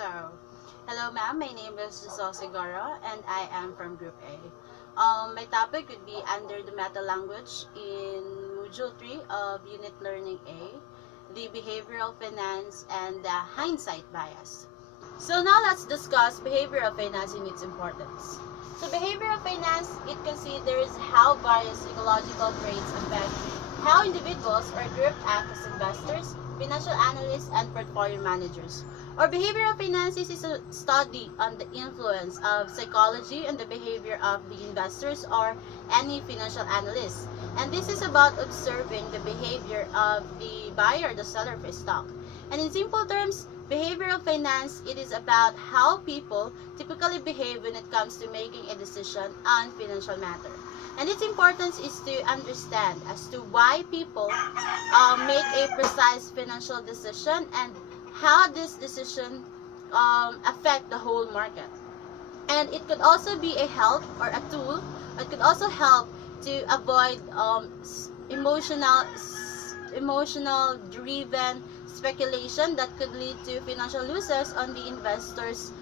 So, hello ma'am, my name is Giselle Sigaro and I am from Group A. My topic would be under the meta language in Module 3 of Unit Learning A, the behavioral finance and the hindsight bias. So now let's discuss behavioral finance and its importance. So behavioral finance, it considers how various psychological traits affect how individuals or groups act as investors, financial analysts, and portfolio managers. Or behavioral finance is a study on the influence of psychology on the behavior of the investors or any financial analysts. And this is about observing the behavior of the buyer, the seller of a stock. And in simple terms, behavioral finance, it is about how people typically behave when it comes to making a decision on financial matter. And its importance is to understand as to why people make a precise financial decision and how this decision affect the whole market. And it could also be a help or a tool. It could also help to avoid emotional driven speculation that could lead to financial losses on the investor's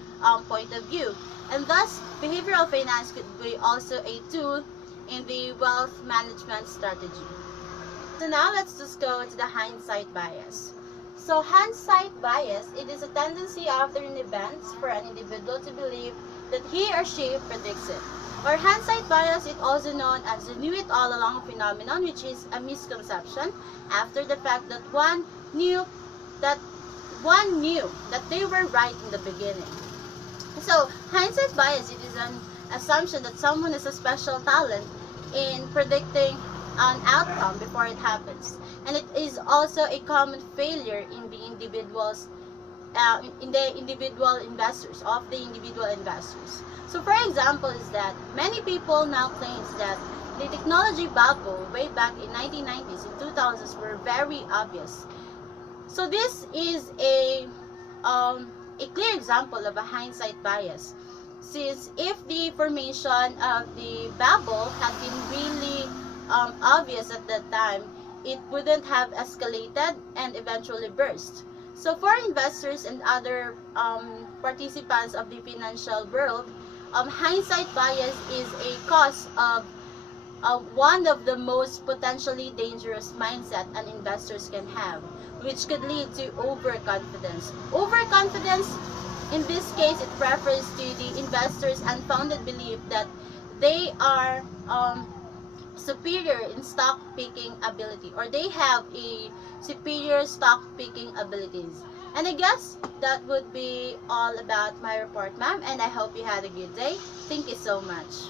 point of view. And thus, behavioral finance could be also a tool in the wealth management strategy. So now let's just go to the hindsight bias. So hindsight bias, it is a tendency after an event for an individual to believe that he or she predicts it. Or hindsight bias is also known as the knew it all along phenomenon, which is a misconception after the fact that one knew that they were right in the beginning. So hindsight bias, it is an assumption that someone has a special talent in predicting an outcome before it happens, and it is also a common failure in the individual investors. So for example is that many people now claims that the technology bubble way back in 1990s and 2000s were very obvious. So this is a clear example of a hindsight bias, since if the formation of the bubble had been really obvious at that time, it wouldn't have escalated and eventually burst. So for investors and other participants of the financial world, hindsight bias is a cause of one of the most potentially dangerous mindset an investors can have, which could lead to overconfidence. Overconfidence, in this case, it refers to the investors' unfounded belief that they are superior in stock picking ability, or they have a superior stock picking abilities. And I guess that would be all about my report, ma'am, and I hope you had a good day. Thank you so much.